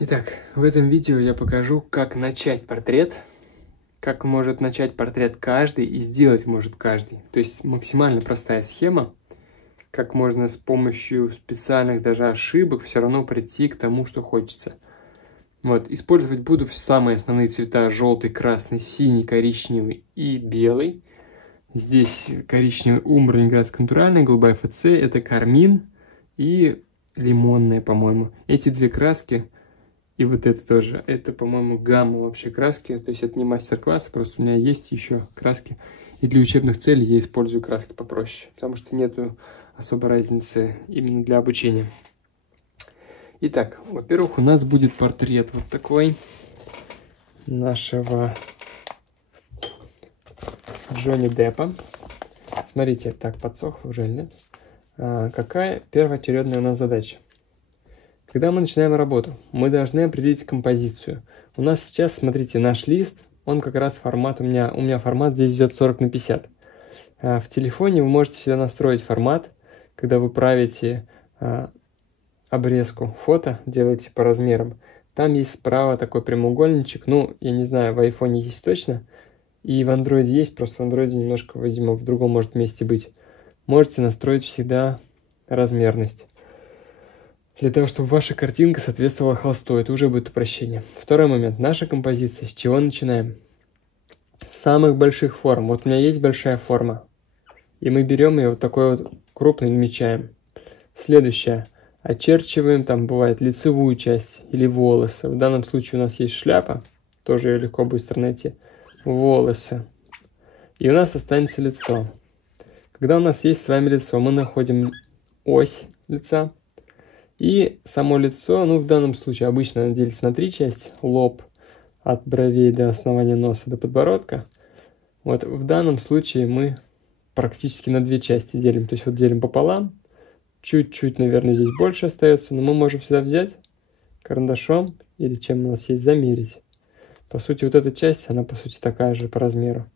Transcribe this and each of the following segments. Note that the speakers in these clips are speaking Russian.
Итак, в этом видео я покажу, как начать портрет, как может начать портрет каждый и сделать может каждый. То есть максимально простая схема, как можно с помощью специальных даже ошибок все равно прийти к тому, что хочется. Вот, использовать буду самые основные цвета: желтый, красный, синий, коричневый и белый. Здесь коричневый умбра ленинградская натуральная, голубая ФЦ, это кармин и лимонная, по-моему. Эти две краски и вот это тоже, это, по-моему, гамма вообще краски, то есть это не мастер-класс, просто у меня есть еще краски. И для учебных целей я использую краски попроще, потому что нету особой разницы именно для обучения. Итак, во-первых, у нас будет портрет вот такой нашего Джонни Деппа. Смотрите, так, подсохло уже или нет? Какая первоочередная у нас задача? Когда мы начинаем работу, мы должны определить композицию. У нас сейчас, смотрите, наш лист, он как раз формат, у меня формат здесь идет 40 на 50. В телефоне вы можете всегда настроить формат, когда вы правите обрезку фото, делаете по размерам. Там есть справа такой прямоугольничек, ну, я не знаю, в айфоне есть точно, и в андроиде есть, просто в андроиде немножко, видимо, в другом может месте быть. Можете настроить всегда размерность, для того, чтобы ваша картинка соответствовала холсту. Это уже будет упрощение. Второй момент. Наша композиция. С чего начинаем? С самых больших форм. Вот у меня есть большая форма. И мы берем ее вот такой вот крупный, намечаем. Следующее. Очерчиваем, там бывает лицевую часть или волосы. В данном случае у нас есть шляпа. Тоже ее легко быстро найти. Волосы. И у нас останется лицо. Когда у нас есть с вами лицо, мы находим ось лица. И само лицо, ну в данном случае обычно оно делится на три части. Лоб от бровей до основания носа до подбородка. Вот в данном случае мы практически на две части делим. То есть вот делим пополам. Чуть-чуть, наверное, здесь больше остается. Но мы можем всегда взять карандашом или чем у нас есть замерить. По сути, вот эта часть, она по сути такая же по размеру.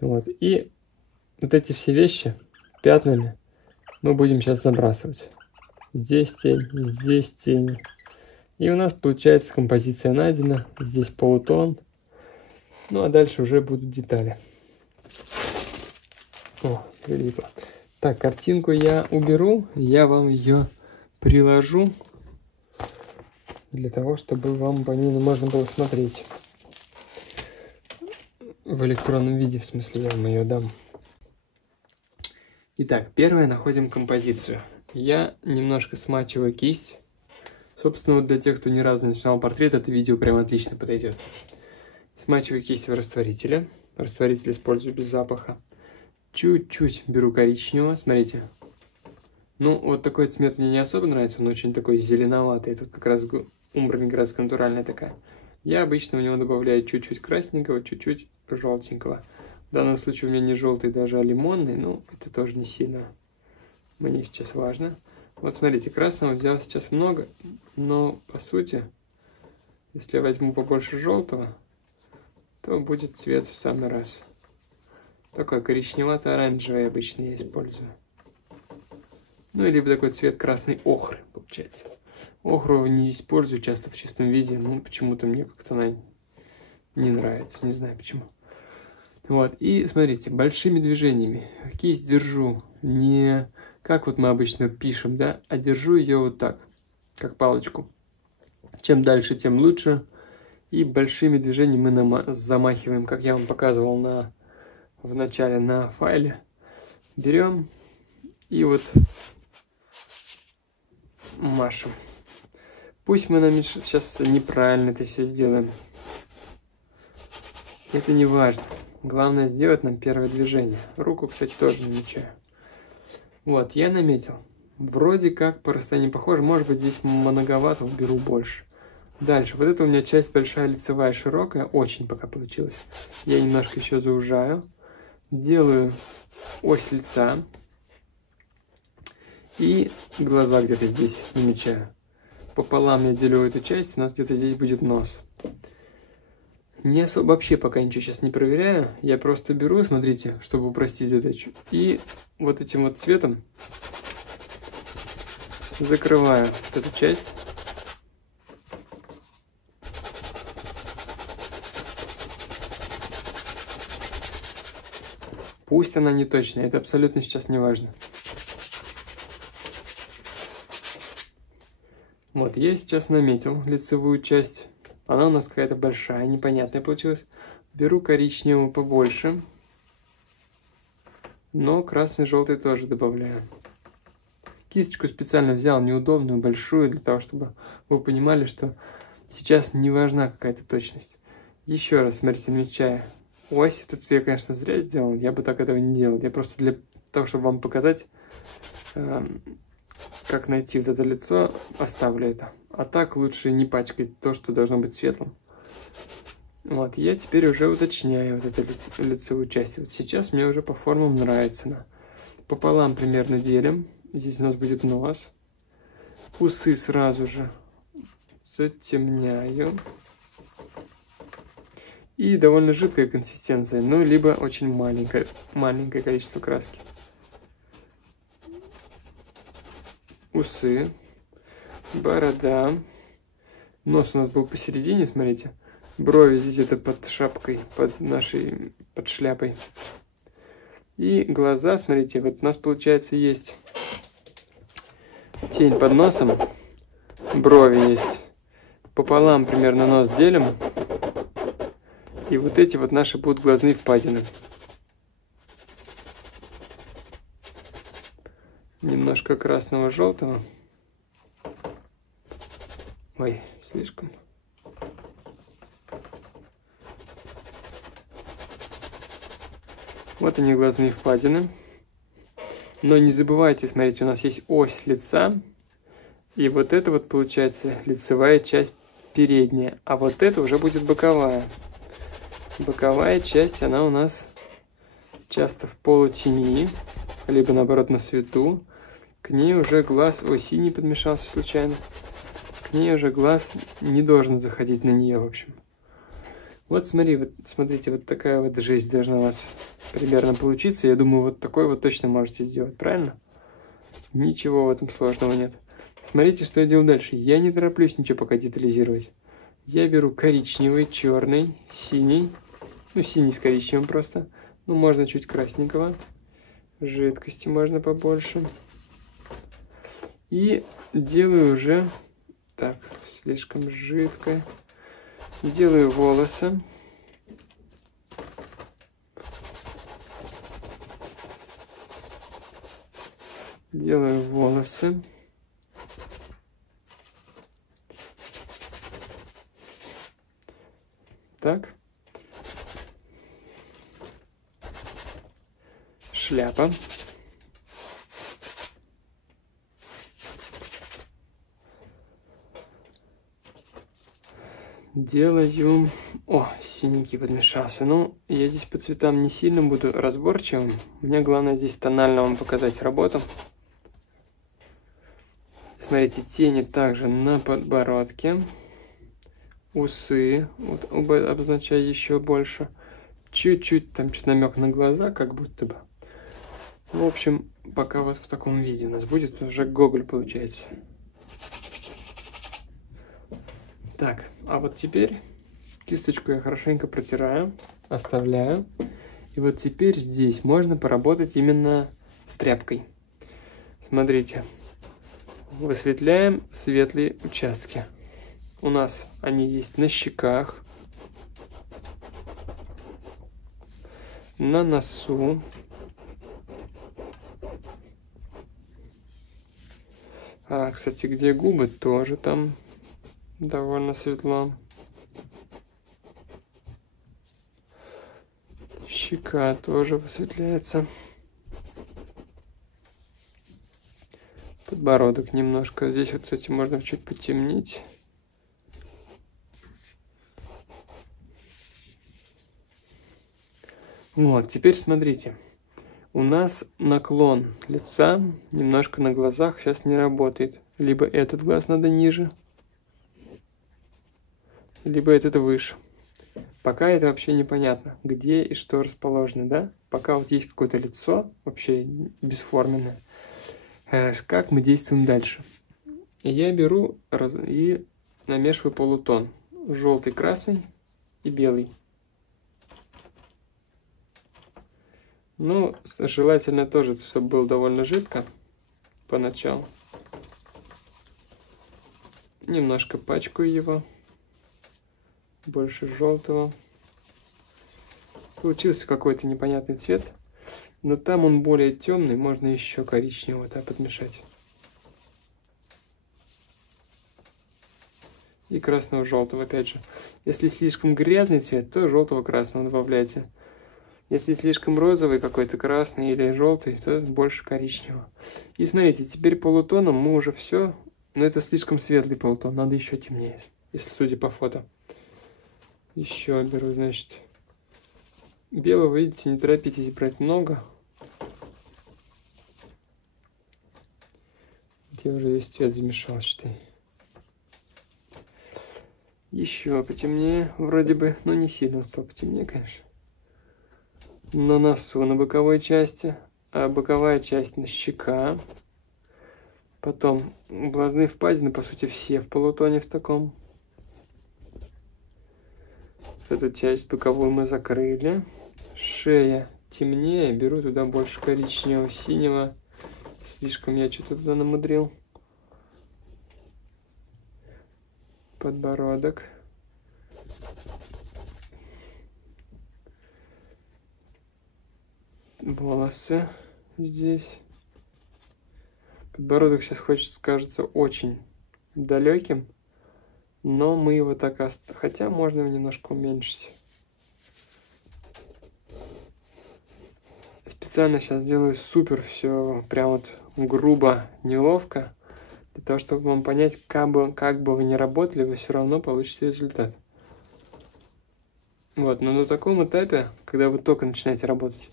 Вот. И вот эти все вещи пятнами мы будем сейчас забрасывать. Здесь тень. И у нас получается композиция найдена. Здесь полутон. Ну, а дальше уже будут детали. О, прилипло. Так, картинку я уберу. Я вам ее приложу. Для того, чтобы вам по ней можно было смотреть. В электронном виде, в смысле, я вам ее дам. Итак, первое, находим композицию. Я немножко смачиваю кисть. Собственно, вот для тех, кто ни разу не начинал портрет, это видео прям отлично подойдет. Смачиваю кисть в растворителе. Растворитель использую без запаха. Чуть-чуть беру коричневого. Смотрите. Ну, вот такой цвет мне не особо нравится. Он очень такой зеленоватый. Это как раз умбра ленинградская натуральная такая. Я обычно в него добавляю чуть-чуть красненького, чуть-чуть желтенького. В данном случае у меня не желтый даже, а лимонный. Ну, это тоже не сильно мне сейчас важно. Вот смотрите, красного взял сейчас много, но по сути, если я возьму побольше желтого, то будет цвет в самый раз. Такой коричневато-оранжевый обычно я использую. Ну, либо такой цвет красной охры получается. Охру не использую часто в чистом виде, ну, почему-то мне как-то она не нравится, не знаю почему. Вот, и смотрите, большими движениями кисть держу не как вот мы обычно пишем, да, а держу ее вот так, как палочку. Чем дальше, тем лучше. И большими движениями мы замахиваем, как я вам показывал в начале на файле. Берем и вот машем. Пусть мы сейчас неправильно это все сделаем. Это не важно. Главное сделать нам первое движение. Руку, кстати, тоже намечаю. Вот, я наметил. Вроде как по расстоянию похоже. Может быть, здесь многовато, беру больше. Дальше. Вот это у меня часть большая лицевая, широкая. Очень пока получилось. Я немножко еще заужаю. Делаю ось лица. И глаза где-то здесь намечаю. Пополам я делю эту часть. У нас где-то здесь будет нос. Не особо вообще пока ничего сейчас не проверяю. Я просто беру, смотрите, чтобы упростить задачу. И вот этим вот цветом закрываю вот эту часть. Пусть она не точная, это абсолютно сейчас не важно. Вот, я сейчас наметил лицевую часть. Она у нас какая-то большая, непонятная получилась. Беру коричневую побольше. Но красный, желтый тоже добавляю. Кисточку специально взял неудобную, большую, для того, чтобы вы понимали, что сейчас не важна какая-то точность. Еще раз, смотрите, намечая ось. Тут я, конечно, зря сделал. Я бы так этого не делал. Я просто для того, чтобы вам показать, как найти вот это лицо, оставлю это. А так лучше не пачкать то, что должно быть светлым. Вот, я теперь уже уточняю вот эту лицевую часть. Вот сейчас мне уже по формам нравится она. Пополам примерно делим. Здесь у нас будет нос. Усы сразу же затемняю. И довольно жидкая консистенция, ну, либо очень маленькое количество краски. Усы, борода. Нос у нас был посередине, смотрите. Брови здесь где-то под шапкой, под шляпой. И глаза, смотрите, вот у нас получается есть тень под носом, брови есть. Пополам примерно нос делим. И вот эти вот наши будут глазные впадины. Немножко красного, желтого. Ой, слишком. Вот они, глазные впадины. Но не забывайте, смотрите, у нас есть ось лица. И вот это вот получается лицевая часть передняя. А вот это уже будет боковая. Боковая часть, она у нас часто в полутени, либо наоборот на свету. К ней уже глаз, ой, синий подмешался случайно. К ней уже глаз не должен заходить на нее, в общем. Вот смотрите, вот такая вот жизнь должна у вас примерно получиться. Я думаю, вот такой вот точно можете сделать, правильно? Ничего в этом сложного нет. Смотрите, что я делаю дальше. Я не тороплюсь ничего пока детализировать. Я беру коричневый, черный, синий. Ну, синий с коричневым просто. Ну, можно чуть красненького. Жидкости можно побольше. И делаю уже... Так, слишком жидкое. Делаю волосы. Делаю волосы. Так. Шляпа. Делаю... О, синенький подмешался. Ну, я здесь по цветам не сильно буду разборчивым. Мне главное здесь тонально вам показать работу. Смотрите, тени также на подбородке. Усы. Вот обозначаю еще больше. Чуть-чуть там что-то намек на глаза, как будто бы. В общем, пока вот в таком виде у нас будет, уже Гоголь получается. Так, а вот теперь кисточку я хорошенько протираю, оставляю. И вот теперь здесь можно поработать именно с тряпкой. Смотрите, высветляем светлые участки. У нас они есть на щеках, на носу. А, кстати, где губы, тоже там довольно светло. Щека тоже высветляется. Подбородок немножко. Здесь вот, кстати, можно чуть потемнить. Вот, теперь смотрите. У нас наклон лица немножко на глазах сейчас не работает. Либо этот глаз надо ниже, либо этот выше. Пока это вообще непонятно, где и что расположено, да? Пока вот есть какое-то лицо, вообще бесформенное. Как мы действуем дальше? Я беру и намешиваю полутон. Желтый, красный и белый. Ну, желательно тоже, чтобы было довольно жидко поначалу. Немножко пачкаю его. Больше желтого. Получился какой-то непонятный цвет. Но там он более темный, можно еще коричневого подмешать. И красного-желтого опять же. Если слишком грязный цвет, то желтого-красного добавляйте. Если слишком розовый какой-то, красный или желтый, то больше коричневого. И смотрите, теперь полутоном мы уже все, но это слишком светлый полутон, надо еще темнее, если судя по фото. Еще беру, значит, белого, видите, не торопитесь брать много. Где уже весь цвет замешал, считай. Еще потемнее, вроде бы, но не сильно стал потемнее, конечно. На носу, на боковой части, а боковая часть на щека. Потом глазные впадины, по сути, все в полутоне в таком. Эту часть боковую мы закрыли. Шея темнее, беру туда больше коричневого, синего. Слишком я что-то туда намудрил. Подбородок. Волосы здесь. Подбородок сейчас хочется, кажется, очень далеким, но мы его так оставим. Хотя можно его немножко уменьшить. Специально сейчас делаю супер все прям вот грубо, неловко, для того, чтобы вам понять, как бы вы ни работали, вы все равно получите результат. Вот, но на таком этапе, когда вы только начинаете работать,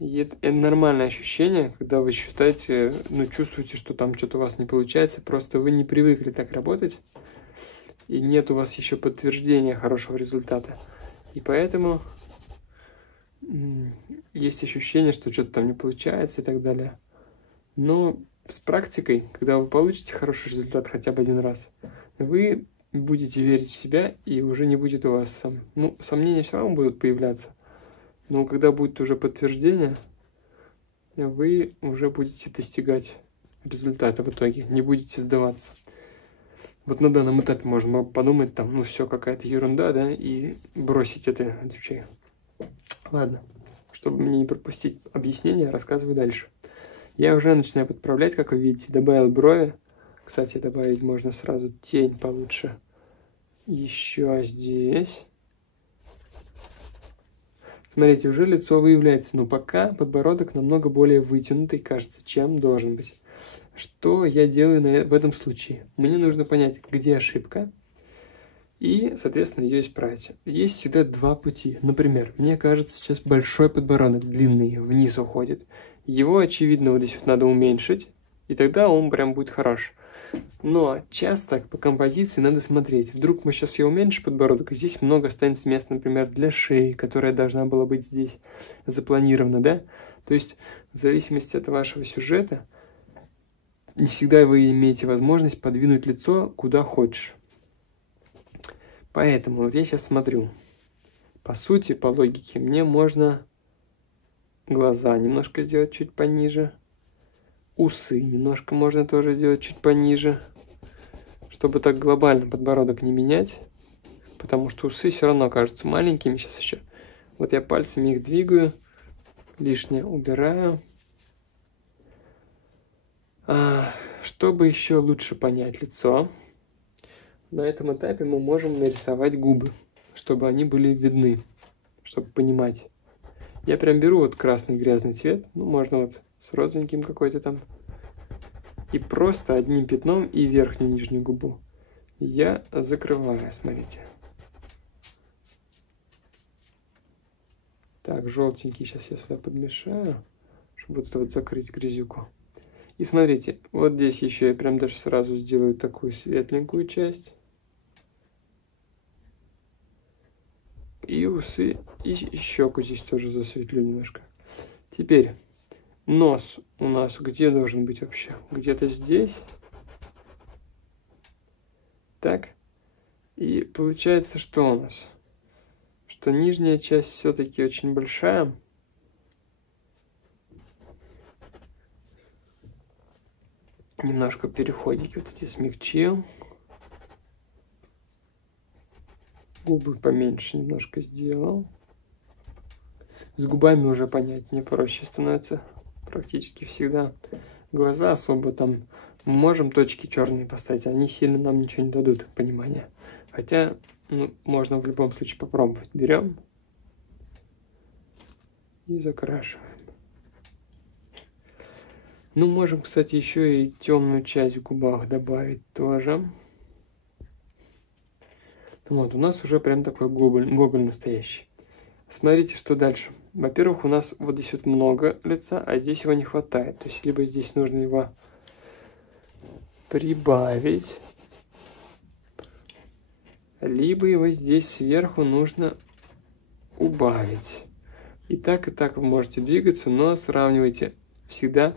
это нормальное ощущение, когда вы считаете, чувствуете, что там что-то у вас не получается, просто вы не привыкли так работать, и нет у вас еще подтверждения хорошего результата. И поэтому есть ощущение, что что-то там не получается и так далее. Но с практикой, когда вы получите хороший результат хотя бы один раз, вы будете верить в себя, и уже не будет у вас сомнения все равно будут появляться. Но когда будет уже подтверждение, вы уже будете достигать результата в итоге, не будете сдаваться. Вот на данном этапе можно подумать, там, все какая-то ерунда, да, и бросить это вообще. Ладно, чтобы мне не пропустить объяснение, рассказываю дальше. Я уже начинаю подправлять, как вы видите, добавил брови. Кстати, добавить можно сразу тень получше. Еще здесь. Смотрите, уже лицо выявляется, но пока подбородок намного более вытянутый, кажется, чем должен быть. Что я делаю в этом случае? Мне нужно понять, где ошибка, и, соответственно, ее исправить. Есть всегда два пути. Например, мне кажется, сейчас большой подбородок, длинный, вниз уходит. Его, очевидно, вот здесь вот надо уменьшить, и тогда он прям будет хорош. Но часто по композиции надо смотреть. Вдруг мы сейчас ее уменьшим подбородок, и здесь много останется места, например, для шеи, которая должна была быть здесь запланирована, да? То есть, в зависимости от вашего сюжета, не всегда вы имеете возможность подвинуть лицо куда хочешь. Поэтому вот я сейчас смотрю. По сути, по логике, мне можно глаза немножко сделать чуть пониже. Усы немножко можно тоже сделать чуть пониже, чтобы так глобально подбородок не менять, потому что усы все равно кажутся маленькими сейчас еще. Вот я пальцами их двигаю, лишнее убираю. Чтобы еще лучше понять лицо, на этом этапе мы можем нарисовать губы, чтобы они были видны, чтобы понимать. Я прям беру вот красный грязный цвет, можно вот с розовеньким какой-то там, и просто одним пятном и верхнюю и нижнюю губу я закрываю, смотрите. Так, желтенький сейчас я сюда подмешаю, чтобы вот это вот закрыть грязюку. И смотрите, вот здесь еще я прям даже сразу сделаю такую светленькую часть. И усы, и щеку здесь тоже засветлю немножко. Теперь нос у нас где должен быть вообще? Где-то здесь. Так. И получается, что у нас? Что нижняя часть все-таки очень большая. Немножко переходики вот эти смягчил. Губы поменьше немножко сделал. С губами уже понятнее, проще становится практически всегда. Глаза особо там мы можем точки черные поставить, они сильно нам ничего не дадут, понимания. Хотя, ну, можно в любом случае попробовать. Берем и закрашиваем. Ну, можем, кстати, еще и темную часть в губах добавить тоже. Вот, у нас уже прям такой гоголь настоящий. Смотрите, что дальше. Во-первых, у нас вот здесь вот много лица, а здесь его не хватает. То есть, либо здесь нужно его прибавить, либо его здесь сверху нужно убавить. И так вы можете двигаться, но сравнивайте всегда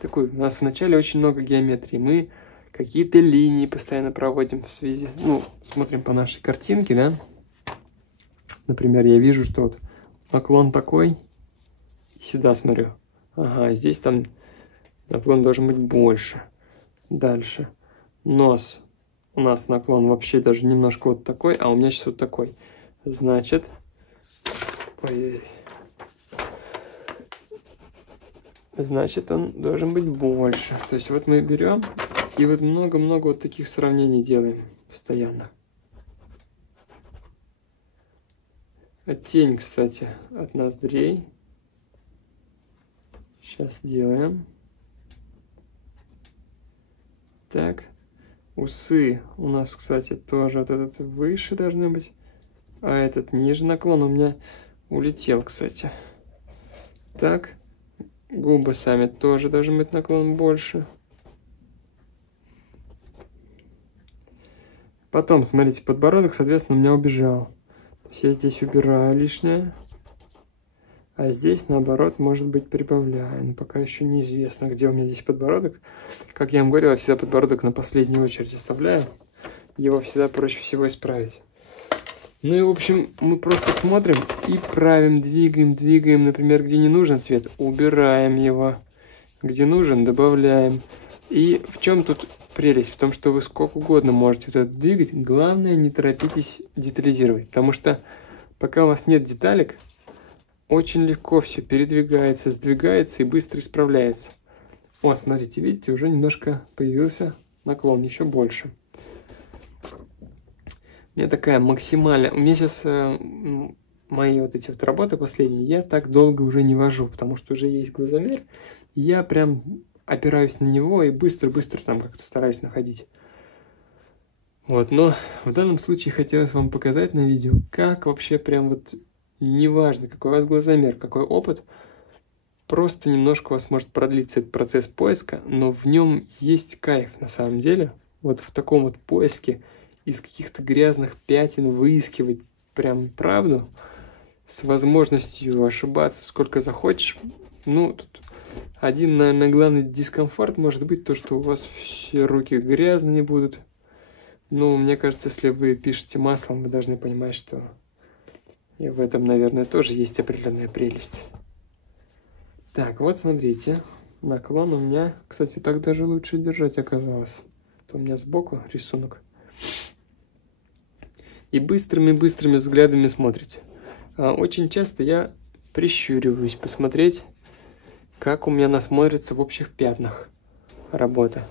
такой. У нас вначале очень много геометрии. Мы какие-то линии постоянно проводим в связи, ну, смотрим по нашей картинке, да. Например, я вижу, что вот наклон такой, сюда смотрю. Ага, здесь там наклон должен быть больше. Дальше. Нос. У нас наклон вообще даже немножко вот такой, а у меня сейчас вот такой. Значит, значит, он должен быть больше. То есть вот мы берем и вот много-много вот таких сравнений делаем постоянно. Тень, кстати, от ноздрей. Сейчас делаем. Так. Усы у нас, кстати, тоже вот этот выше должны быть. А этот ниже. Наклон у меня улетел, кстати. Так. Губы сами тоже должны быть наклон больше. Потом, смотрите, подбородок, соответственно, у меня убежал. Я здесь убираю лишнее, а здесь, наоборот, может быть, прибавляю. Но пока еще неизвестно, где у меня здесь подбородок. Как я вам говорил, я всегда подбородок на последнюю очередь оставляю. Его всегда проще всего исправить. Ну и, в общем, мы просто смотрим и правим, двигаем. Например, где не нужен цвет, убираем его. Где нужен, добавляем. И в чем тут прелесть? В том, что вы сколько угодно можете вот это двигать. Главное, не торопитесь детализировать. Потому что пока у вас нет деталек, очень легко все передвигается, сдвигается и быстро исправляется. О, смотрите, видите, уже немножко появился наклон, еще больше. У меня такая максимальная... У меня сейчас мои вот эти вот работы последние, я так долго уже не вожу, потому что уже есть глазомер. Я прям опираюсь на него и быстро-быстро там как-то стараюсь находить. Вот, но в данном случае хотелось вам показать на видео, как вообще прям вот, неважно, какой у вас глазомер, какой опыт, просто немножко у вас может продлиться этот процесс поиска, но в нем есть кайф на самом деле. Вот в таком вот поиске из каких-то грязных пятен выискивать прям правду с возможностью ошибаться сколько захочешь. Ну, тут один, наверное, главный дискомфорт может быть то, что у вас все руки грязные будут. Ну, мне кажется, если вы пишете маслом, вы должны понимать, что и в этом, наверное, тоже есть определенная прелесть. Так, вот смотрите, наклон у меня, кстати, так даже лучше держать оказалось. То у меня сбоку рисунок. И быстрыми взглядами смотрите. Очень часто я прищуриваюсь посмотреть, как у меня она смотрится в общих пятнах работа.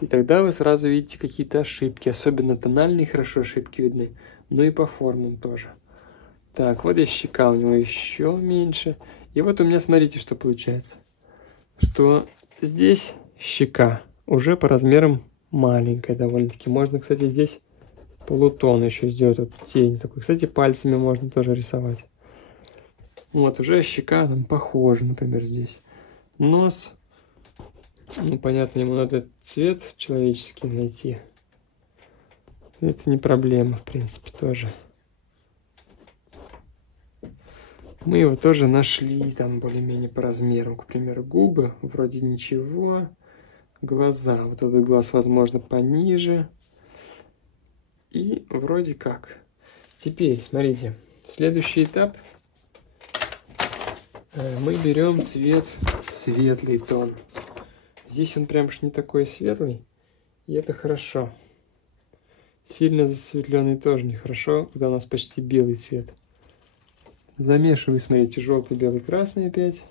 И тогда вы сразу видите какие-то ошибки, особенно тональные хорошо ошибки видны, но и по формам тоже. Так, вот здесь щека у него еще меньше. И вот у меня, смотрите, что получается. Что здесь щека уже по размерам маленькая довольно-таки. Можно, кстати, здесь полутон еще сделать, вот тень такой. Кстати, пальцами можно тоже рисовать. Вот, уже щека там похожа, например, здесь. Нос. Ну, понятно, ему надо цвет человеческий найти. Это не проблема, в принципе, тоже. Мы его тоже нашли, там, более-менее по размеру. К примеру, губы, вроде ничего. Глаза, вот этот глаз, возможно, пониже. И вроде как. Теперь, смотрите, следующий этап. Мы берем цвет светлый тон. Здесь он прям уж не такой светлый, и это хорошо. Сильно засветленный тоже нехорошо, когда у нас почти белый цвет. Замешиваю, смотрите, желтый, белый, красный опять.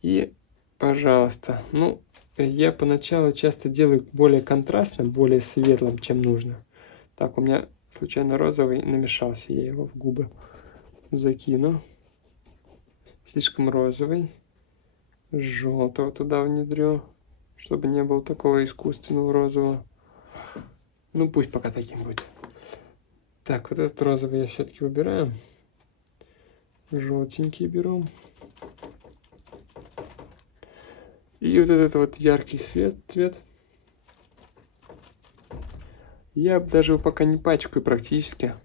И, пожалуйста, ну, я поначалу часто делаю более контрастным, более светлым, чем нужно. Так, у меня случайно розовый намешался, я его в губы закину. Слишком розовый. Желтого туда внедрю, чтобы не было такого искусственного розового. Ну, пусть пока таким будет. Так, вот этот розовый я все-таки убираю. Желтенький беру. И вот этот вот яркий цвет. Я даже его пока не пачкаю практически.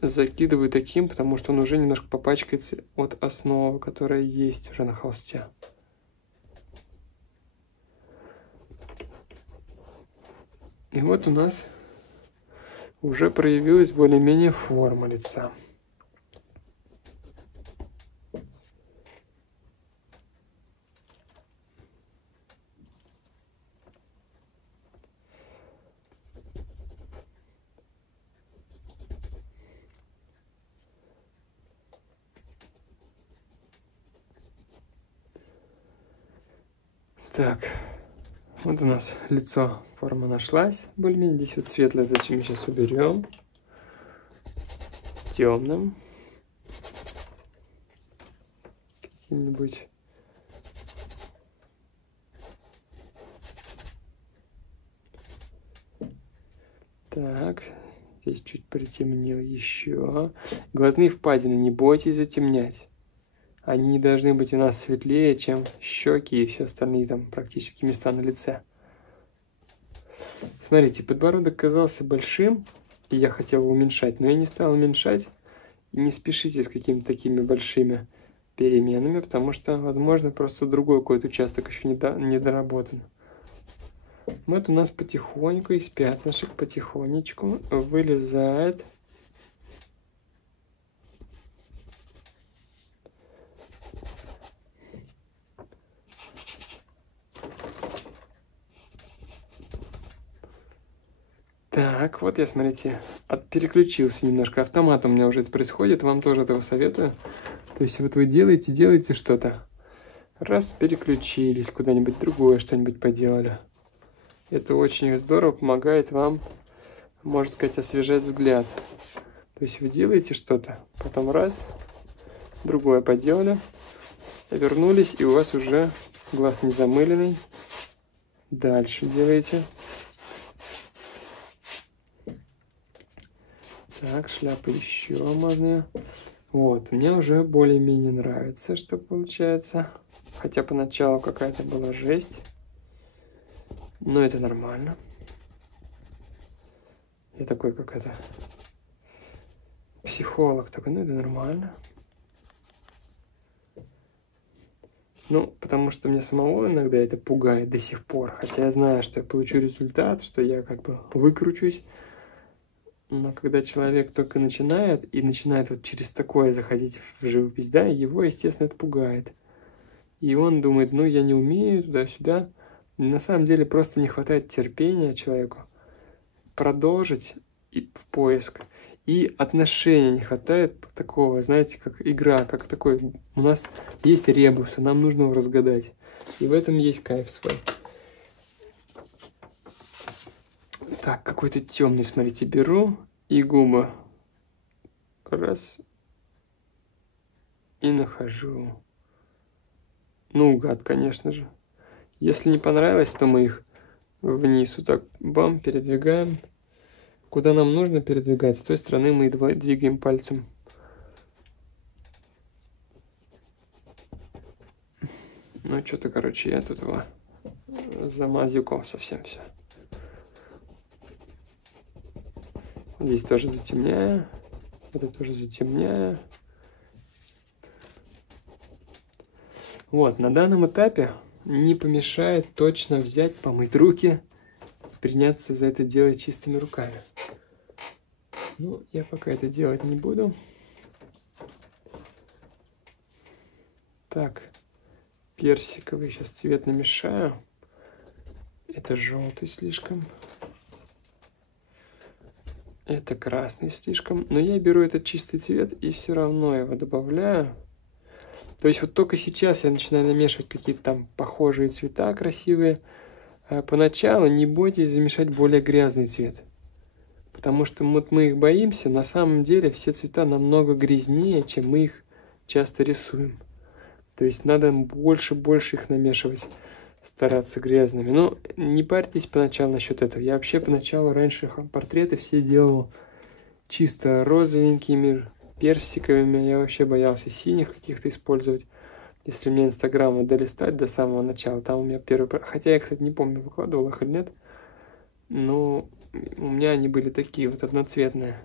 Закидываю таким, потому что он уже немножко попачкается от основы, которая есть уже на холсте. И вот у нас уже проявилась более-менее форма лица. Так, вот у нас лицо, форма нашлась, более-менее. Здесь вот светлое, зачем мы сейчас уберем. Темным. Каким-нибудь. Так, здесь чуть притемнил еще. Глазные впадины не бойтесь затемнять. Они не должны быть у нас светлее, чем щеки и все остальные там практически места на лице. Смотрите, подбородок казался большим, и я хотел его уменьшать, но я не стал уменьшать. И не спешите с какими-то такими большими переменами, потому что, возможно, просто другой какой-то участок еще не доработан. Вот у нас потихоньку из пятнышек потихонечку вылезает Так, вот я, смотрите, переключился немножко. Автоматом у меня уже это происходит, вам тоже этого советую. То есть вот вы делаете что-то. Раз, переключились куда-нибудь другое, что-нибудь поделали. Это очень здорово помогает вам, можно сказать, освежать взгляд. То есть вы делаете что-то, потом раз, другое поделали, вернулись, и у вас уже глаз не замыленный. Дальше делаете. Так, шляпа еще можно. Вот, мне уже более-менее нравится, что получается. Хотя поначалу какая-то была жесть. Но это нормально. Я такой, как это, психолог такой, ну это нормально. Ну, потому что меня самого иногда это пугает до сих пор. Хотя я знаю, что я получу результат, что я как бы выкручусь. Но когда человек только начинает, и начинает вот через такое заходить в живопись, да, его, естественно, это пугает. И он думает, ну, я не умею, туда-сюда. На самом деле просто не хватает терпения человеку продолжить в поиск. И отношения не хватает такого, знаете, как игра, как такой, у нас есть ребус, и нам нужно его разгадать. И в этом есть кайф свой. Так, какой-то темный, смотрите, беру и губы. Раз. И нахожу. Наугад, конечно же. Если не понравилось, то мы их вниз вот так, бам, передвигаем. Куда нам нужно передвигать, с той стороны мы двигаем пальцем. Ну, что-то, короче, я тут его замазюкал совсем все. Здесь тоже затемняю. Это тоже затемняю. Вот, на данном этапе не помешает точно взять, помыть руки, приняться за это делать чистыми руками. Ну, я пока это делать не буду. Так, персиковый сейчас цвет намешаю. Это желтый слишком. Это красный слишком. Но я беру этот чистый цвет и все равно его добавляю. То есть вот только сейчас я начинаю намешивать какие-то там похожие цвета красивые. Поначалу не бойтесь замешать более грязный цвет. Потому что вот мы их боимся, на самом деле все цвета намного грязнее, чем мы их часто рисуем. То есть надо больше их намешивать, стараться грязными. Но не парьтесь поначалу насчет этого. Я вообще поначалу раньше портреты все делал чисто розовенькими, персиковыми. Я вообще боялся синих каких-то использовать. Если мне Инстаграм долистать до самого начала, там у меня первый... Хотя я, кстати, не помню, выкладывал их или нет. Но у меня они были такие вот одноцветные,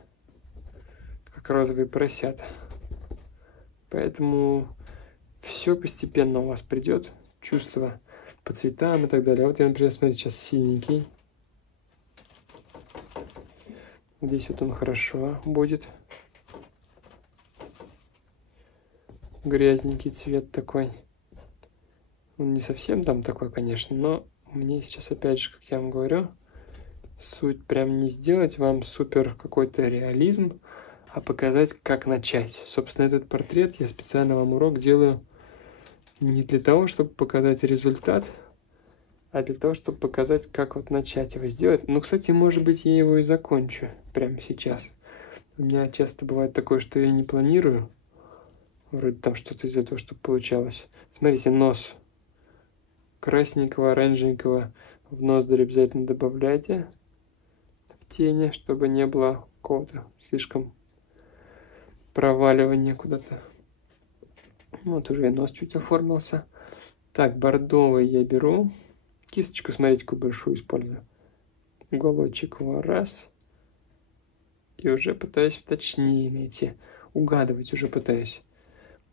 как розовые поросята. Поэтому все постепенно у вас придет, чувство по цветам и так далее. Вот я, например, смотрите, сейчас синенький. Здесь вот он хорошо будет. Грязненький цвет такой. Он не совсем там такой, конечно, но мне сейчас, опять же, как я вам говорю, суть прям не сделать вам супер какой-то реализм, а показать, как начать. Собственно, этот портрет я специально вам урок делаю не для того, чтобы показать результат, а для того, чтобы показать, как вот начать его сделать. Ну, кстати, может быть, я его и закончу прямо сейчас. У меня часто бывает такое, что я не планирую. Вроде там что-то из этого, чтобы получалось. Смотрите, нос красненького, оранжевенького в ноздри обязательно добавляйте в тени, чтобы не было какого-то слишком проваливания куда-то. Вот уже и нос чуть оформился. Так, бордовый я беру. Кисточку, смотрите, какую большую использую. Уголочек его раз. И уже пытаюсь точнее найти. Угадывать уже пытаюсь.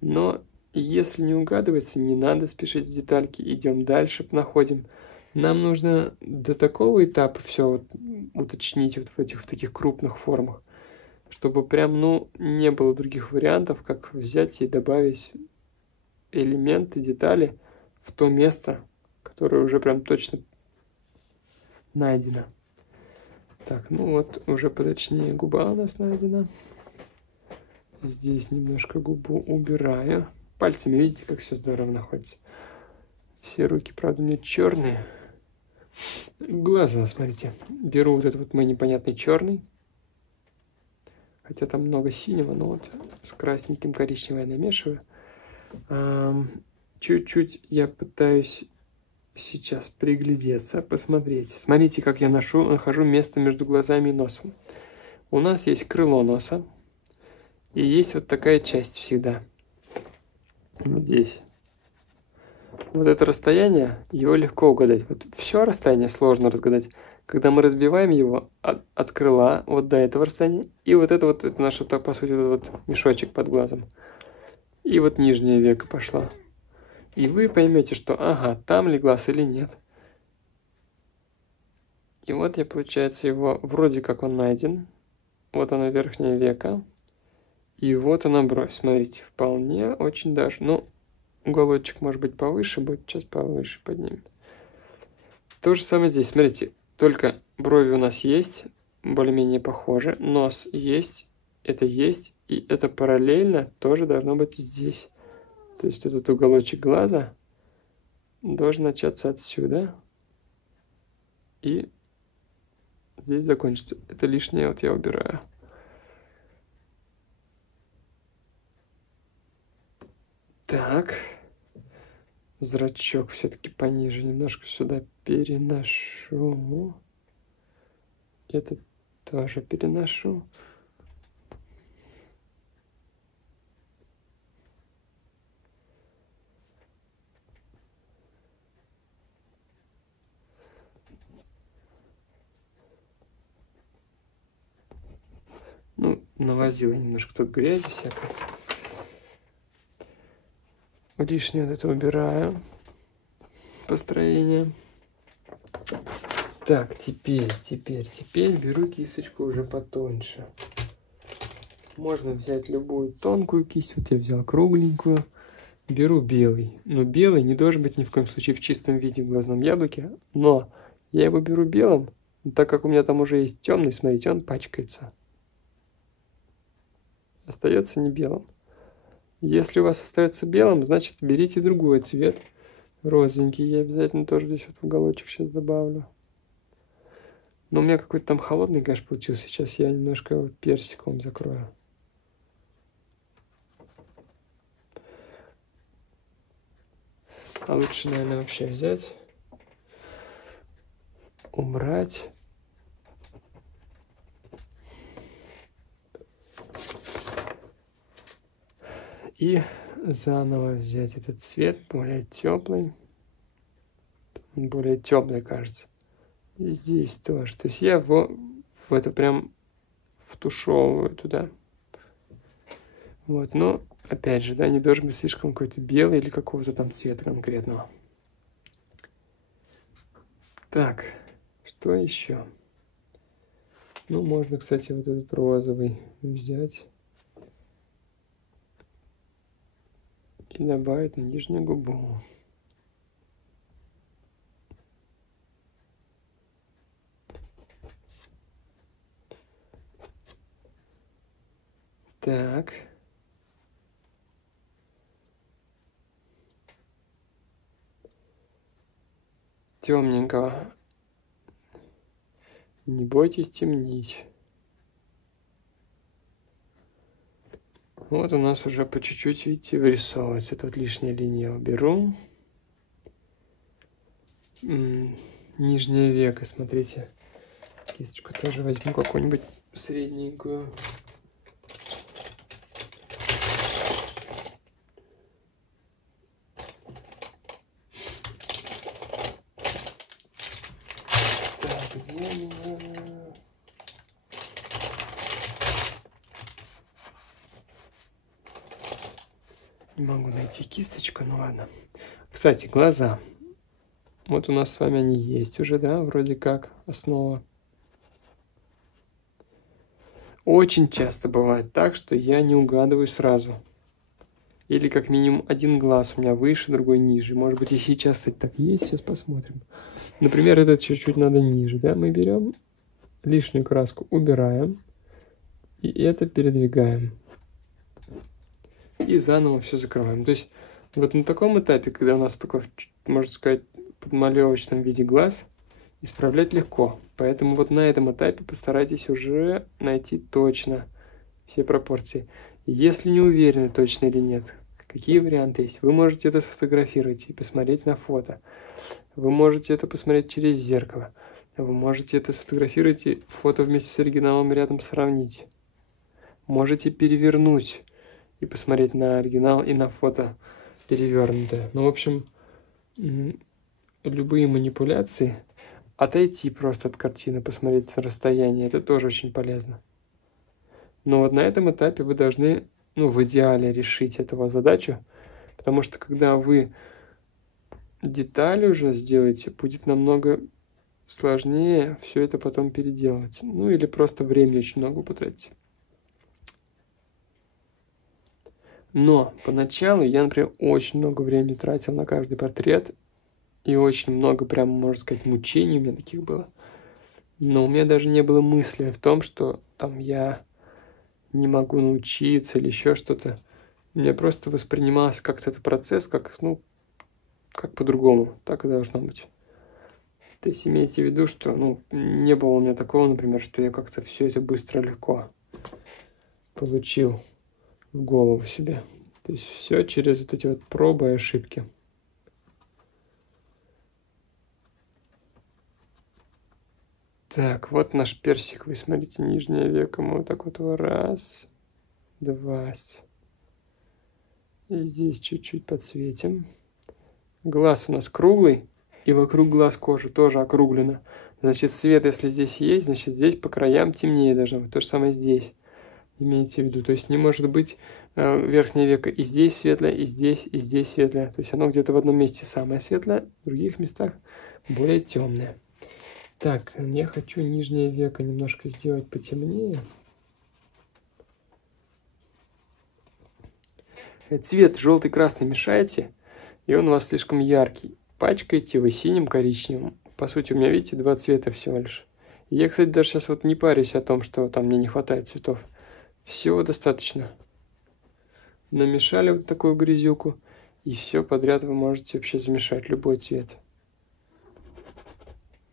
Но если не угадывается, не надо спешить в детальки. Идем дальше, находим. Нам нужно до такого этапа все вот уточнить вот в таких крупных формах, чтобы прям, ну, не было других вариантов, как взять и добавить элементы, детали в то место, которое уже прям точно найдено. Так, ну вот, уже поточнее губа у нас найдена. Здесь немножко губу убираю. Пальцами, видите, как все здорово находится. Все руки, правда, у меня черные. Глаза, смотрите. Беру вот этот вот мой непонятный черный. Хотя там много синего, но вот с красненьким коричневым я намешиваю. Чуть-чуть я пытаюсь сейчас приглядеться, посмотреть. Смотрите, как я нахожу место между глазами и носом. У нас есть крыло носа. И есть вот такая часть всегда. Вот здесь. Вот это расстояние, его легко угадать. Вот все расстояние сложно разгадать. Когда мы разбиваем его от крыла вот до этого расстояния. И вот это вот, это наш, по сути, вот мешочек под глазом. И вот нижнее веко пошло. И вы поймете, что ага, там ли глаз или нет. И вот я, получается, его вроде как он найден. Вот оно верхнее веко. И вот она бровь. Смотрите, вполне очень даже. Ну, уголочек может быть повыше будет. Сейчас повыше поднимем. То же самое здесь. Смотрите, только брови у нас есть. Более-менее похожи. Нос есть. Это есть. И это параллельно тоже должно быть здесь. То есть этот уголочек глаза должен начаться отсюда. И здесь закончится. Это лишнее вот я убираю. Так, зрачок все-таки пониже, немножко сюда переношу. Это тоже переношу. Ну, навозила немножко тут грязи всякой. Лишнее вот это убираю. Построение. Так, теперь беру кисточку уже потоньше. Можно взять любую тонкую кисть. Вот я взял кругленькую. беру белый. Но белый не должен быть ни в коем случае в чистом виде в глазном яблоке. Но я его беру белым, так как у меня там уже есть темный, смотрите, он пачкается. Остается не белым. Если у вас остается белым, значит берите другой цвет. Розовенький. Я обязательно тоже здесь вот в уголочек сейчас добавлю. Но у меня какой-то там холодный, конечно, получился. Сейчас я немножко его персиком закрою. А лучше, наверное, вообще взять, убрать. И заново взять этот цвет, более теплый. Более теплый, кажется. И здесь тоже. То есть я в это прям втушевываю туда. Вот, но опять же, да, не должен быть слишком какой-то белый или какого-то там цвета конкретного. Так, что еще? Ну, можно, кстати, вот этот розовый взять и добавить на нижнюю губу. Так. Темненького. Не бойтесь темнить. Вот у нас уже по чуть-чуть, видите, вырисовывается. Тут лишняя линия я уберу. Нижнее веко, смотрите. Кисточку тоже возьму какую-нибудь средненькую. Так, где она? Не могу найти кисточку, ну ладно. Кстати, глаза. Вот у нас с вами они есть уже, да, вроде как основа. Очень часто бывает так, что я не угадываю сразу. Или как минимум один глаз у меня выше, другой ниже. Может быть и сейчас, кстати, так есть, сейчас посмотрим. Например, этот чуть-чуть надо ниже, да, мы берем, лишнюю краску убираем, и это передвигаем. И заново все закрываем. То есть вот на таком этапе, когда у нас такой, можно сказать, подмалевочном виде глаз, исправлять легко. Поэтому вот на этом этапе постарайтесь уже найти точно все пропорции. Если не уверены, точно или нет, какие варианты есть, вы можете это сфотографировать и посмотреть на фото. Вы можете это посмотреть через зеркало. Вы можете это сфотографировать и фото вместе с оригиналом рядом сравнить. Можете перевернуть и посмотреть на оригинал и на фото перевернутое. Ну, в общем, любые манипуляции, отойти просто от картины, посмотреть на расстояние, это тоже очень полезно. Но вот на этом этапе вы должны, ну, в идеале решить эту задачу, потому что когда вы детали уже сделаете, будет намного сложнее все это потом переделать. Ну, или просто времени очень много потратите. Но поначалу я, например, очень много времени тратил на каждый портрет. И очень много, прям, можно сказать, мучений у меня таких было. Но у меня даже не было мысли в том, что там я не могу научиться или еще что-то. У меня просто воспринимался как-то этот процесс, как, ну, как по-другому. Так и должно быть. То есть имейте в виду, что, ну, не было у меня такого, например, что я как-то все это быстро, легко получил в голову себе. То есть все через вот эти вот пробы и ошибки. Так, вот наш персик. Вы смотрите, нижнее веко. Мы вот так вот его раз, два. И здесь чуть-чуть подсветим. Глаз у нас круглый. И вокруг глаз кожа тоже округлена. Значит, свет, если здесь есть, значит, здесь по краям темнее должно быть. То же самое здесь. Имейте в виду. То есть не может быть верхнее веко и здесь светлое, и здесь светлое. То есть оно где-то в одном месте самое светлое, в других местах более темное. Так, я хочу нижнее веко немножко сделать потемнее. цвет желтый-красный мешаете, и он у вас слишком яркий. Пачкаете вы синим, коричневым. По сути, у меня, видите, два цвета всего лишь. И я, кстати, даже сейчас вот не парюсь о том, что там мне не хватает цветов. Всего достаточно. Намешали вот такую грязюку, и все подряд вы можете вообще замешать, любой цвет.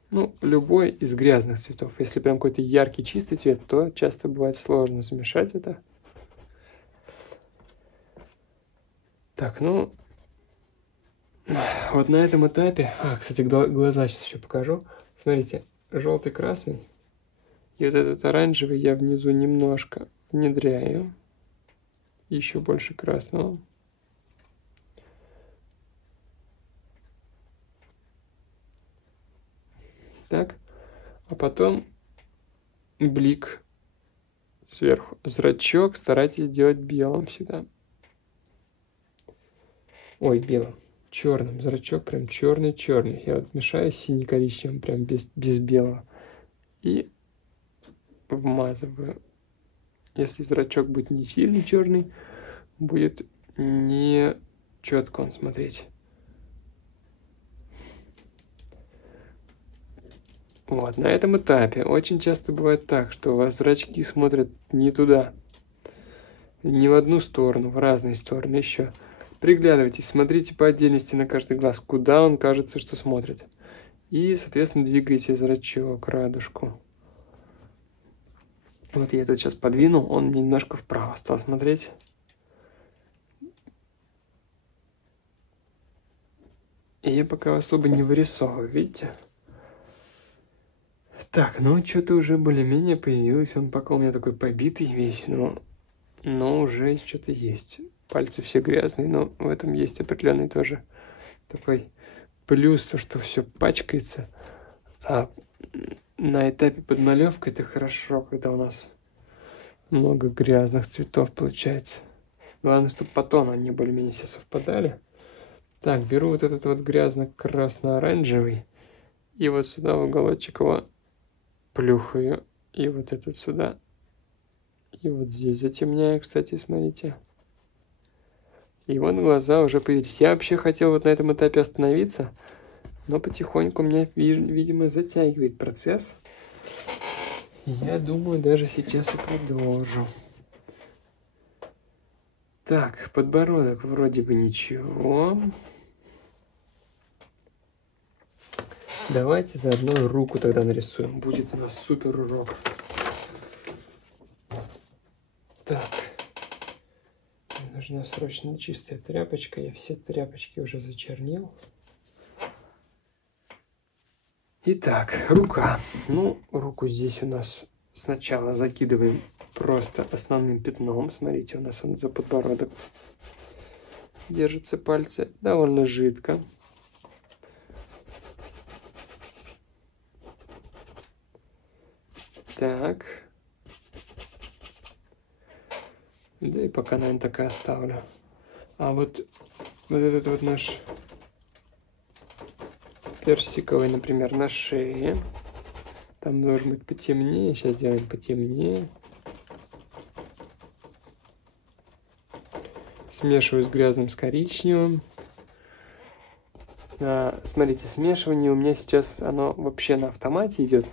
Ну, любой из грязных цветов. Если прям какой-то яркий, чистый цвет, то часто бывает сложно замешать это. Так, ну, вот на этом этапе... кстати, глаза сейчас еще покажу. Смотрите, желтый, красный. И вот этот оранжевый я внизу немножко внедряю. Еще больше красного. Так, а потом блик сверху. Зрачок старайтесь делать белым всегда. Ой, белым. Черным. Зрачок прям черный-черный. Я вот мешаю синий-коричневым, прям без белого. И вмазываю. Если зрачок будет не сильно черный, будет не четко он смотреть. Вот, на этом этапе очень часто бывает так, что у вас зрачки смотрят не туда, не в одну сторону, в разные стороны еще. Приглядывайтесь, смотрите по отдельности на каждый глаз, куда он кажется, что смотрит. И, соответственно, двигайте зрачок, радужку. Вот я этот сейчас подвинул, он немножко вправо стал смотреть. И я пока особо не вырисовываю, видите? Так, ну что-то уже более-менее появилось. Он пока у меня такой побитый весь, но уже что-то есть. Пальцы все грязные, но в этом есть определенный тоже такой плюс, то что все пачкается. А на этапе подмалевки это хорошо, когда у нас много грязных цветов получается. Главное, чтобы по тону они более-менее все совпадали. Так, беру вот этот вот грязно-красно-оранжевый и вот сюда в уголочек его плюхаю. И вот этот сюда. И вот здесь затемняю, кстати, смотрите. И вот глаза уже появились. Я вообще хотел вот на этом этапе остановиться, но потихоньку меня, видимо, затягивает процесс. Я думаю, даже сейчас и продолжу. Так, подбородок вроде бы ничего. Давайте заодно руку тогда нарисуем. Будет у нас супер урок. Так. Мне нужна срочно чистая тряпочка. Я все тряпочки уже зачернил. Итак, рука. Ну, руку здесь у нас сначала закидываем просто основным пятном. Смотрите, у нас он за подбородок держатся пальцы. Довольно жидко. Так. Да и пока, наверное, так и оставлю. А вот этот вот наш персиковый, например, на шее. Там должен быть потемнее. Сейчас сделаем потемнее. Смешиваю с грязным, с коричневым. Смотрите, смешивание у меня сейчас, оно вообще на автомате идет.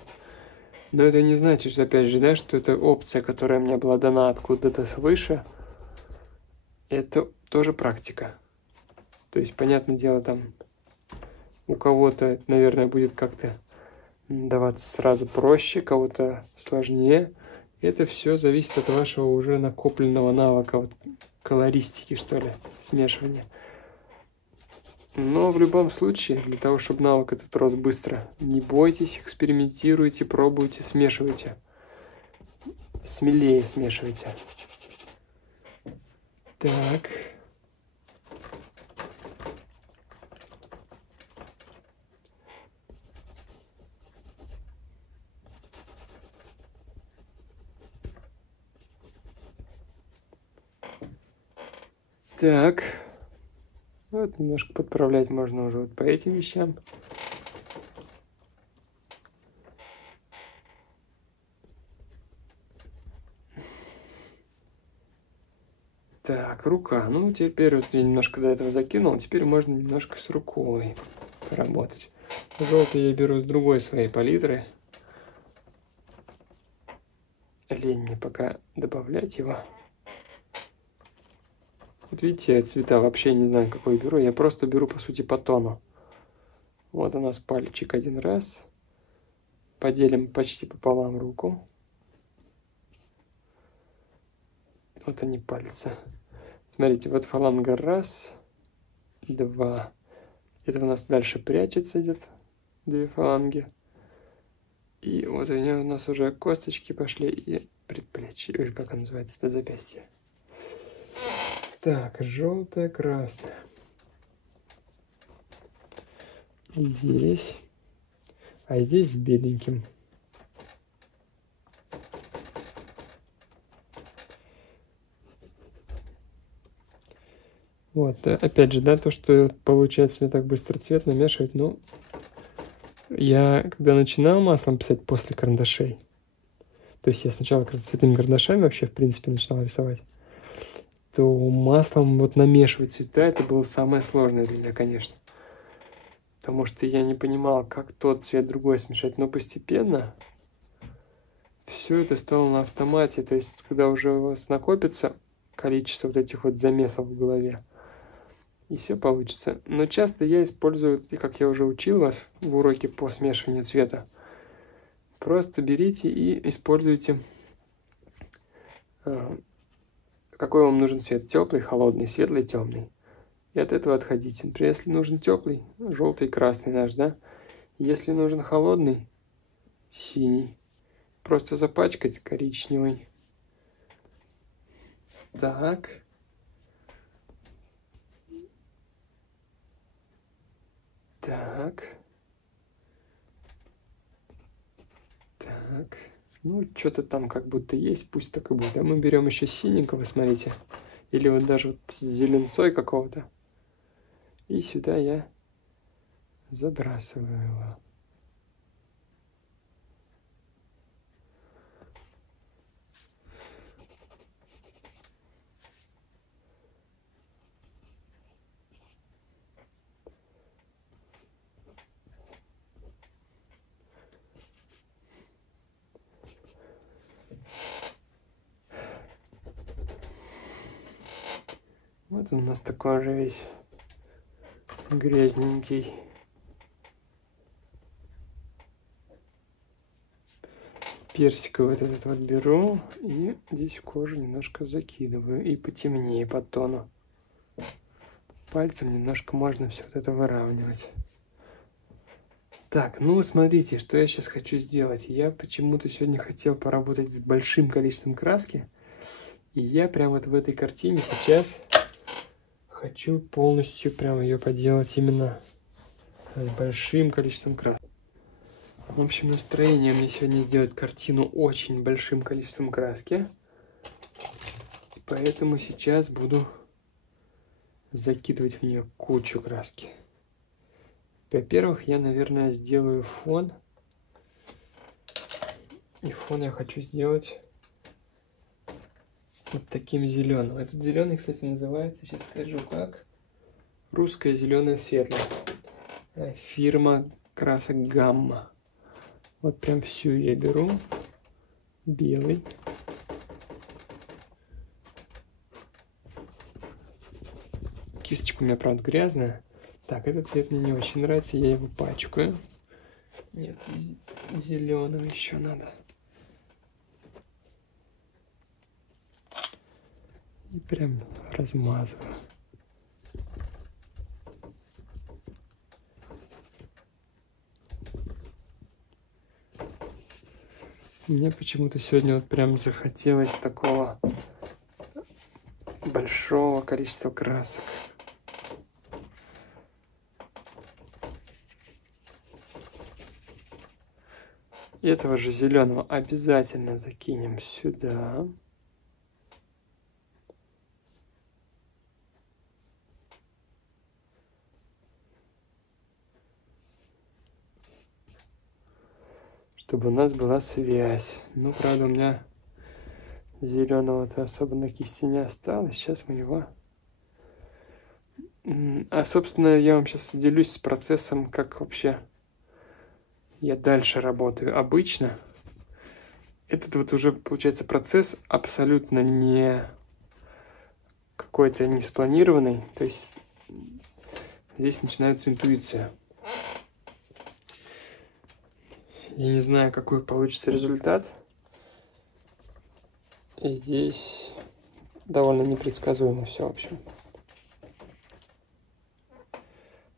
Но это не значит, что, опять же, да, что это опция, которая мне была дана откуда-то свыше. Это тоже практика. То есть, понятное дело, там у кого-то, наверное, будет как-то даваться сразу проще, кого-то сложнее. Это все зависит от вашего уже накопленного навыка, вот, колористики, что ли, смешивания. Но в любом случае, для того, чтобы навык этот рос быстро, не бойтесь, экспериментируйте, пробуйте, смешивайте. Смелее смешивайте. Так. Так. Вот немножко подправлять можно уже вот по этим вещам. Так, рука. Ну, теперь вот я немножко до этого закинул, теперь можно немножко с рукой поработать. Желтый я беру с другой своей палитры. Лень мне пока добавлять его. Вот видите, я цвета вообще не знаю, какой беру. Я просто беру, по сути, по тону. Вот у нас пальчик один раз. Поделим почти пополам руку. Вот они пальцы. Смотрите, вот фаланга раз, два. Это у нас дальше прячется, идет две фаланги. И вот у нас уже косточки пошли и предплечье, или как оно называется, это запястье. Так, желтое, красное. И здесь. А здесь с беленьким. Вот, опять же, да, то, что получается мне так быстро цвет намешивать, ну, я когда начинал маслом писать после карандашей, то есть я сначала цветными карандашами вообще, в принципе, начинал рисовать, то маслом вот намешивать цвета, это было самое сложное для меня, конечно. Потому что я не понимал, как тот цвет другой смешать, но постепенно все это стало на автомате, то есть когда уже у вас накопится количество вот этих вот замесов в голове, и все получится. Но часто я использую, как я уже учил вас в уроке по смешиванию цвета, просто берите и используйте, какой вам нужен цвет. Теплый, холодный, светлый, темный. И от этого отходите. Например, если нужен теплый, желтый, красный наш, да? Если нужен холодный, синий. Просто запачкать коричневый. Так. Так. Так. Ну, что-то там как будто есть, пусть так и будет. А мы берем еще синенького, смотрите. Или вот даже вот с зеленцой какого-то. И сюда я забрасываю его. Вот он у нас такой же весь грязненький. Персиковый вот этот вот беру и здесь кожу немножко закидываю и потемнее по тону. Пальцем немножко можно все вот это выравнивать. Так, ну смотрите, что я сейчас хочу сделать. Я почему-то сегодня хотел поработать с большим количеством краски. И я прям вот в этой картине сейчас хочу полностью прям ее поделать именно с большим количеством краски. В общем, настроение мне сегодня сделать картину очень большим количеством краски. Поэтому сейчас буду закидывать в нее кучу краски. Во-первых, я, наверное, сделаю фон. И фон я хочу сделать вот таким зеленым. Этот зеленый, кстати, называется, сейчас скажу как, русское зеленое светлое. Фирма красок Гамма. Вот прям всю я беру. Белый. Кисточка у меня, правда, грязная. Так, этот цвет мне не очень нравится, я его пачкаю. Нет, зеленого еще надо. И прям размазываю. Мне почему-то сегодня вот прям захотелось такого большого количества красок. И этого же зеленого обязательно закинем сюда. Чтобы у нас была связь. Ну, правда, у меня Зеленого-то особо на кисти не осталось. Сейчас мы его... А, собственно, я вам сейчас делюсь с процессом, как вообще я дальше работаю. Обычно этот вот уже, получается, процесс абсолютно не какой-то не спланированный. То есть здесь начинается интуиция. Я не знаю, какой получится результат. И здесь довольно непредсказуемо все, в общем.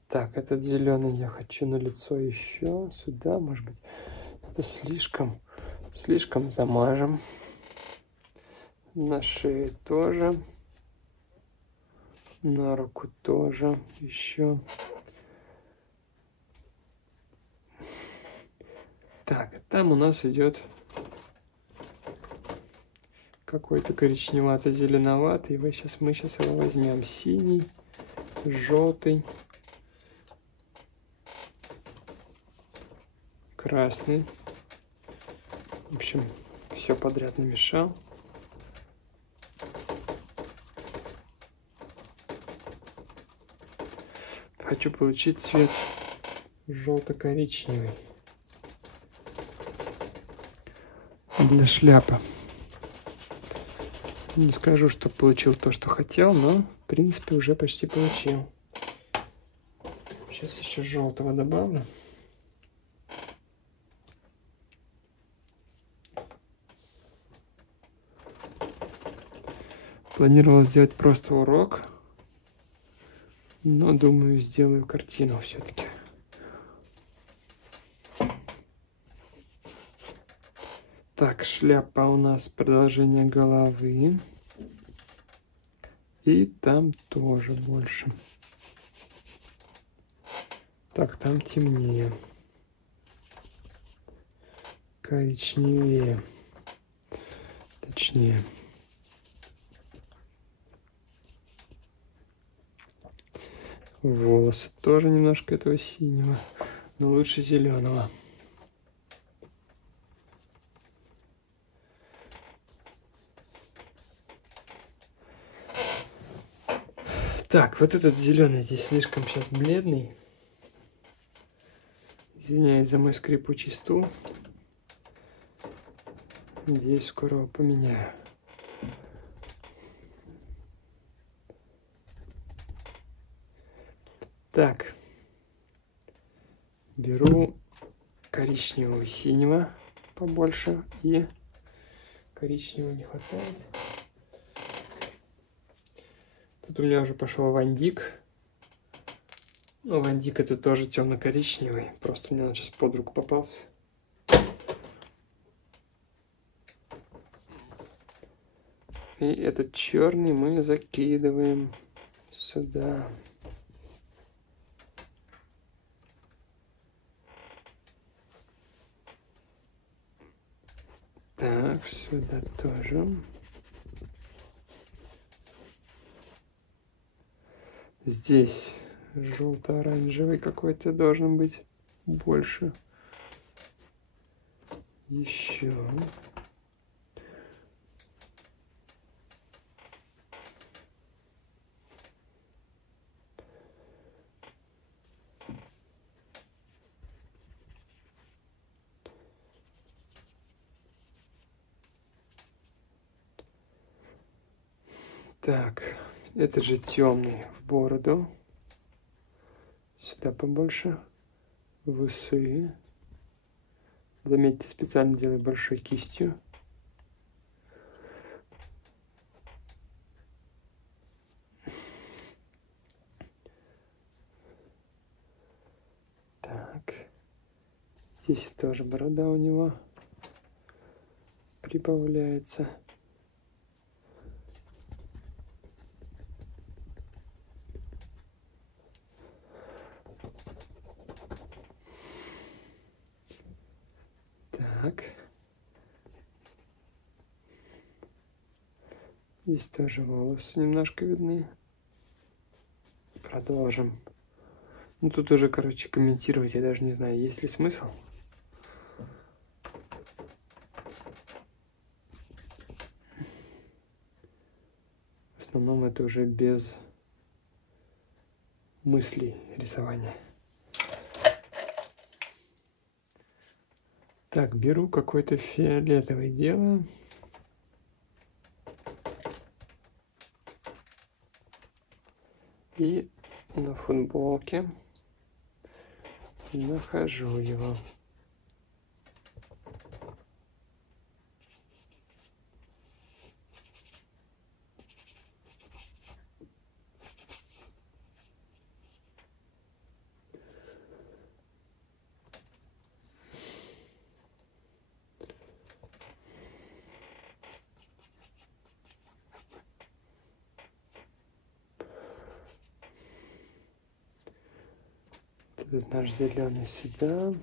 Так, этот зеленый я хочу на лицо еще. Сюда, может быть. Это слишком замажем. На шее тоже. На руку тоже. Еще. Так, там у нас идет какой-то коричневато-зеленоватый. Мы сейчас его возьмем. Синий, желтый, красный. В общем, все подряд намешал. Хочу получить цвет желто-коричневый для шляпы. Не скажу, что получил то, что хотел, но в принципе уже почти получил. Сейчас еще желтого добавлю. Планировал сделать просто урок, но думаю, сделаю картину все-таки. Так, шляпа у нас продолжение головы. И там тоже больше. Так, там темнее. Коричневее. Точнее. Волосы тоже немножко этого синего, но лучше зеленого. Так, вот этот зеленый здесь слишком сейчас бледный. Извиняюсь за мой скрипучий стул. Надеюсь, скоро его поменяю. Так, беру коричневого и синего побольше, и коричневого не хватает. Тут у меня уже пошел вандик. Ну, вандик это тоже темно-коричневый, просто у меня он сейчас под руку попался. И этот черный мы закидываем сюда. Так, сюда тоже. Здесь желто-оранжевый какой-то должен быть больше. Еще. Так, это же темный в бороду. Сюда побольше. В усы. Заметьте, специально делаю большой кистью. Так. Здесь тоже борода у него прибавляется. Так. Здесь тоже волосы немножко видны. Продолжим. Ну, тут уже, короче, комментировать я даже не знаю, есть ли смысл. основном это уже без мыслей рисования. Так, беру какой-то фиолетовый, делаю. И на футболке нахожу его. Этот наш зеленый сюда.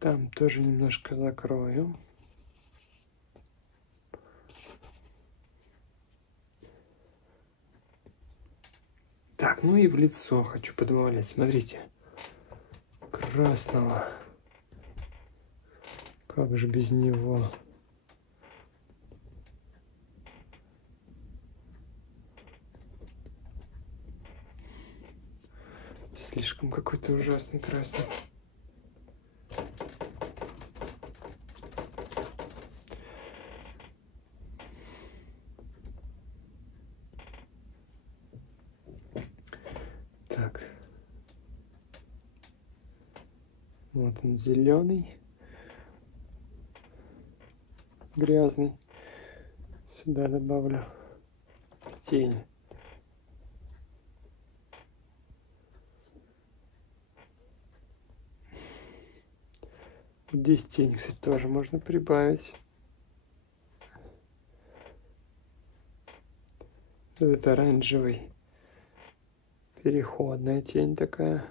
Там тоже немножко закрою. Так, ну и в лицо хочу подмалять. Смотрите. Красного. Как же без него? Слишком какой-то ужасный красный. Так. Вот он зеленый. Грязный. Сюда добавлю тень. Здесь тень, кстати, тоже можно прибавить. Этот оранжевый. Переходная тень такая.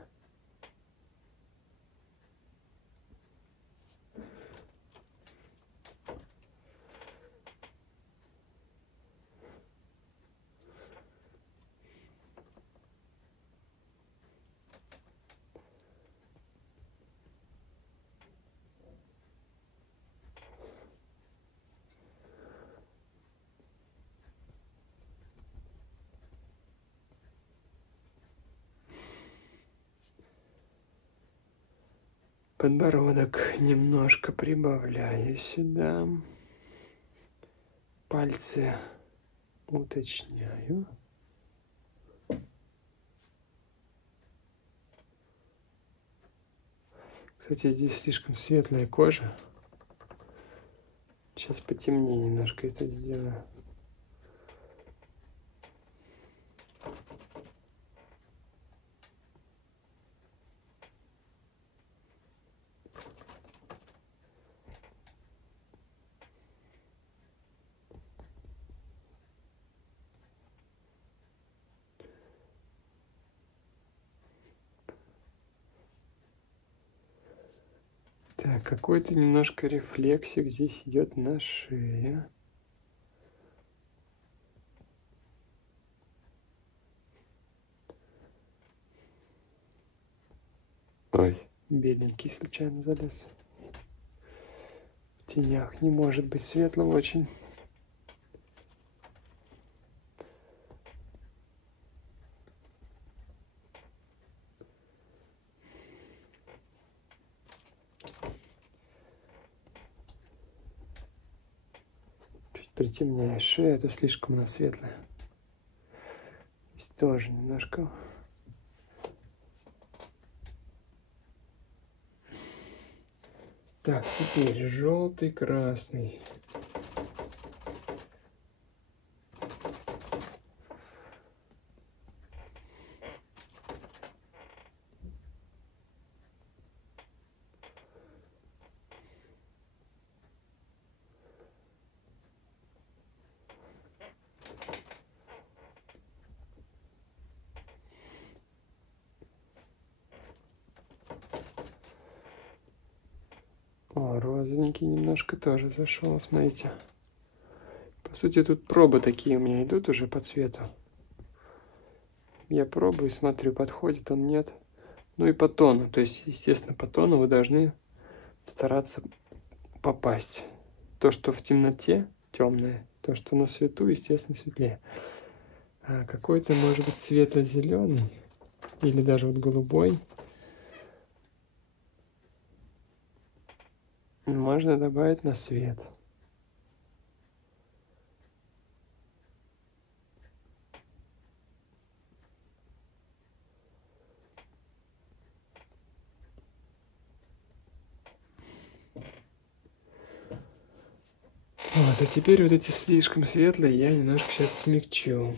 Подбородок немножко прибавляю сюда. Пальцы уточняю. Кстати, здесь слишком светлая кожа. Сейчас потемнее немножко это сделаю. Так, какой-то немножко рефлексик здесь идет на шее. Ой, беленький случайно залез. В тенях не может быть светло очень. Притемняю шею, это слишком она светлая. Здесь тоже немножко. Так, теперь желтый, красный. О, розовенький немножко тоже зашел, смотрите. По сути, тут пробы такие у меня идут уже по цвету. Я пробую, смотрю, подходит он, нет. Ну и по тону, то есть, естественно, по тону вы должны стараться попасть. То, что в темноте, темное. То, что на свету, естественно, светлее. А какой-то, может быть, светло-зеленый или даже вот голубой. Можно добавить на свет. Вот, а теперь вот эти слишком светлые я немножко сейчас смягчу.